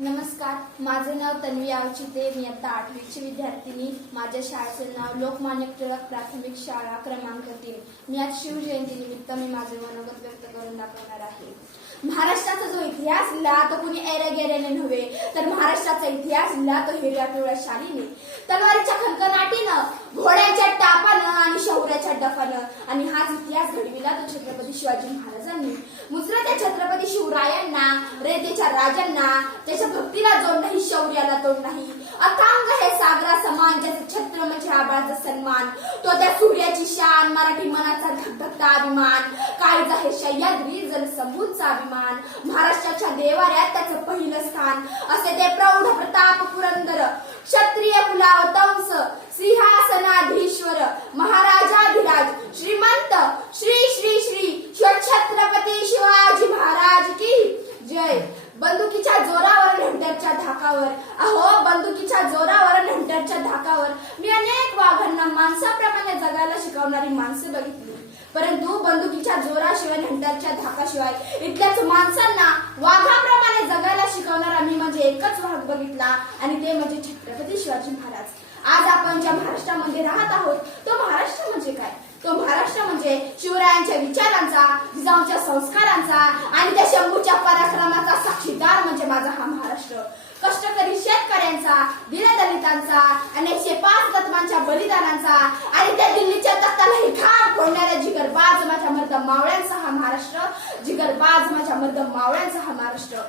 नमस्कार माझे नाव तन्वी आवचिते. मी आता आठवीची विद्यार्थिनी. माझ्या शाळेचे नाव लोकमान्य टिळक प्राथमिक शाळा क्रमांक तीन. मी आज शिवजयंती निमित्त मी माझे मनोगत व्यक्त करून दाखवणार आहे. महाराष्ट्राचा जो इतिहास लिहिला तो कुणी एरेगेरेने नव्हे तर महाराष्ट्राचा इतिहास लिहिला तो हिरव्या पिवळ्या शालीने. तलवारीच्या खणखणाटीनं घोड्याच्या टापानं आणि शौर्याच्या डफानं. आणि हाच इतिहास घडविला तो छत्रपती शिवाजी महाराजांनी. मुजरा छत्रपती शिवरायांना रेतेच्या राजांना त्याच्या भक्तीला जोड नाही शौर्याला तोड नाही. अथांग हे सागरा समान ज्याचं छत्र म्हणजे आबाळाचा सन्मान. तो त्या सूर्याची शान मराठी मनाचा धगधगता अभिमान. काळीज आहे सह्याद्री जलसंभूचा अभिमान. महाराष्ट्राच्या देवाऱ्यात त्याचं पहिलं स्थान. असे ते प्रौढ प्रताप पुरंदर क्षत्रिय कुलावतंस सिंहासनाधी महाराजाधिराज श्रीमंत श्री श्री श्री छत्रपती शिवाजी महाराज की जय बंदुकीच्या जोरावर नंटरच्या धाकावर. अहो बंदुकीच्या जोरावर नंटरच्या धाकावर. मी अनेक वाघांना माणसाप्रमाणे जगायला शिकवणारी माणसं बघितली. परंतु बंदुकीच्या जोराशिवाय नंटरच्या धाकाशिवाय इथल्याच माणसांना वाघाप्रमाणे जगायला शिकवणारा मी म्हणजे एकच वाघ बघितला आणि ते म्हणजे छत्रपती शिवाजी महाराज. आज आपण ज्या महाराष्ट्रामध्ये राहत आहोत तो महाराष्ट्र म्हणजे काय? तो महाराष्ट्र म्हणजे शिवरायांच्या विचारांचा जिजाऊंच्या संस्कारांचा आणि त्या शंभूच्या पराक्रमाचा साक्षीदार म्हणजे माझा हा महाराष्ट्र. कष्टकरी शेतकऱ्यांचा दलितांचा आणि एकशे पाच तत्वांच्या बलिदानांचा आणि त्या दिल्लीच्या तख्ताला घाम फोडणाऱ्या जिगरबाज माझ्या मर्द मावळ्यांचा हा महाराष्ट्र. जिगरबाज माझ्या मर्द मावळ्यांचा हा महाराष्ट्र.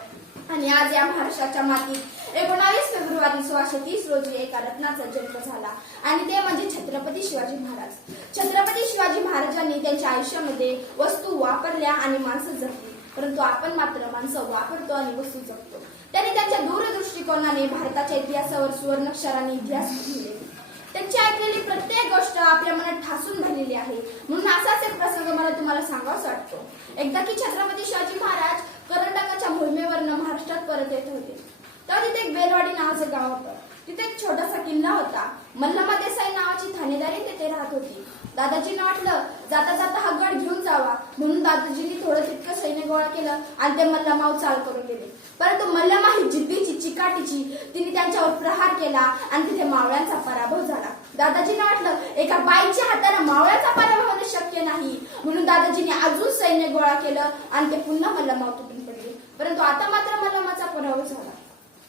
आणि आज या महाराष्ट्राच्या मातीत एकोणावीस फेब्रुवारी सोळाशे तीस रोजी एका रत्नाचा जन्म झाला. आणि ते म्हणजे छत्रपती शिवाजी महाराज. छत्रपती शिवाजी महाराजांनी त्यांच्या आयुष्यामध्ये वस्तू वापरल्या आणि माणसं जपली. परंतु आपण मात्र माणसं वापरतो आणि वस्तू जपतो. त्यांनी त्यांच्या दूरदृष्टिकोनाने भारताच्या इतिहासावर सुवर्णक्षराने इतिहास लिहिले. त्यांची ऐकलेली प्रत्येक गोष्ट आपल्या मनात ठासून झालेली आहे. म्हणून असाच एक प्रसंग मला तुम्हाला सांगावाच वाटतो. एकदा की छत्रपती शिवाजी महाराज कर्नाटकाच्या मोहिमेवरनं महाराष्ट्रात परत येत होते. तर तिथे एक बेलवाडी नावाचं गाव होतं. तिथे एक छोटासा किल्ला होता. मल्लमा देसाई नावाची ठाणेदारी तिथे राहत होती. दादाजींना वाटलं जाता जाता हा गड घेऊन जावा. म्हणून दादाजींनी थोडं तितकं सैन्य गोळा केलं आणि ते मल्लमाव चाल करून गेले. परंतु मल्लमा ही जिद्दीची चिकाटीची तिने त्यांच्यावर प्रहार केला आणि तिथे मावळ्यांचा पराभव झाला. दादाजींना वाटलं एका बाईच्या हाताने मावळ्याचा पराभव होणे शक्य नाही. म्हणून दादाजींनी अजून सैन्य गोळा केलं आणि ते पुन्हा मल्लमाव तुटून पडले. परंतु आता मात्र मल्लमाचा पराभव झाला.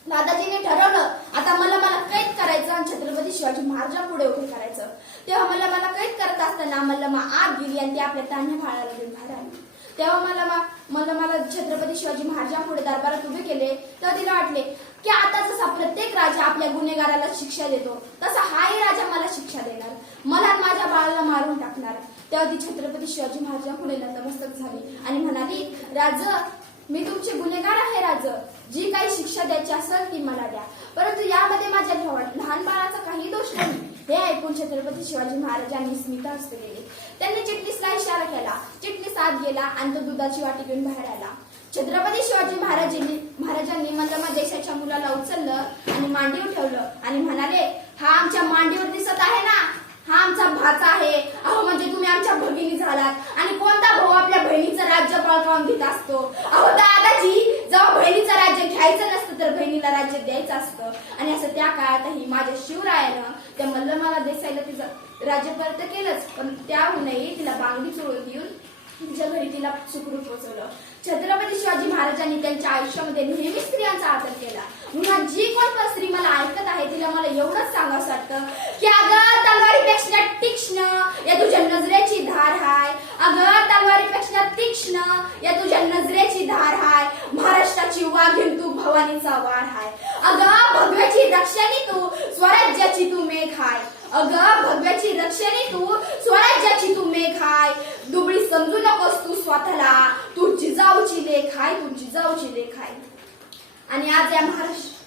दादाजीने ठरवलं आता मला मला कैद करायचं आणि छत्रपती शिवाजी महाराजांपुढे उभे करायचं. तेव्हा मला मला कैद करत असताना मल्लमा आत गेली आणि ती आपल्या तान्ह्या भाळाला घेऊन बाहेर आली. तेव्हा मला मला मला छत्रपती शिवाजी महाराजांपुढे दरबारात उभे केले. तेव्हा तिला वाटले की आता जसा प्रत्येक राजा आपल्या गुन्हेगाराला शिक्षा देतो तसा हाही राजा मला शिक्षा देणार. मला माझ्या बाळाला मारून टाकणार. तेव्हा ती छत्रपती शिवाजी महाराजांपुढे नतमस्तक झाली आणि म्हणाली राज मी तुमचे गुन्हेगार आहे राज. जी काही शिक्षा द्यायची असेल ती मला द्या. परंतु यामध्ये माझ्या लहान लहान बाळाचा काही दोष नाही. हे ऐकून छत्रपती शिवाजी महाराजांनी स्मिता हस्त केली त्यांनी चिटणीसला इशारा केला. चिटणीस आत गेला आणि तो दुधाची वाटी घेऊन बाहेर आला. छत्रपती शिवाजी महाराजांनी महाराजांनी मल्लमा देशाच्या मुलाला उचललं आणि मांडीवर ठेवलं. आणि म्हणाले हा आमच्या मांडीवर दिसत आहे ना? हा आमचा भाचा आहे. अहो म्हणजे तुम्ही आमच्या भगिनी झालात. आणि कोणता भाऊ आपल्या बहिणीचं राज्य बळकावून घेत असतो? अहो दादाजी जेव्हा बहिणीचं राज्य घ्यायचं नसतं तर बहिणीला राज्य द्यायचं असतं. आणि असं त्या काळातही माझ्या शिवरायानं त्या मल्लमाला देसाईला तिचं राज्य परत केलंच. पण त्याहूनही तिला बांगडी चोळून देऊन तिच्या घरी तिला सुखरूप पोहोचवलं छत्रपती शिवाजी महाराजांनी त्यांच्या आयुष्यामध्ये नेहमी स्त्रियांचा आदर केला. म्हणून जी कोण पण स्त्री मला ऐकत आहे तिला मला एवढंच सांगावं वाटतं की अगं तलवारीपेक्षा तीक्ष्ण या तुझ्या नजरेची धार हाय. अगं तलवारीपेक्षा तीक्ष्ण या तुझ्या नजरेची धार हाय. महाराष्ट्राची वाघीण तू भवानीचा वार हाय. अगं भगव्याची रक्षणी तू स्वराज्याची तू मेघ हाय. अगं भगव्याची रक्षणी तू स्वराज्याची तू मेघ हाय. दुबळी समजू नकोस तू स्वतःला. तू जिजाऊची लेख हाय तू जिजाऊची लेखाय आणि आज या महाराष्ट्र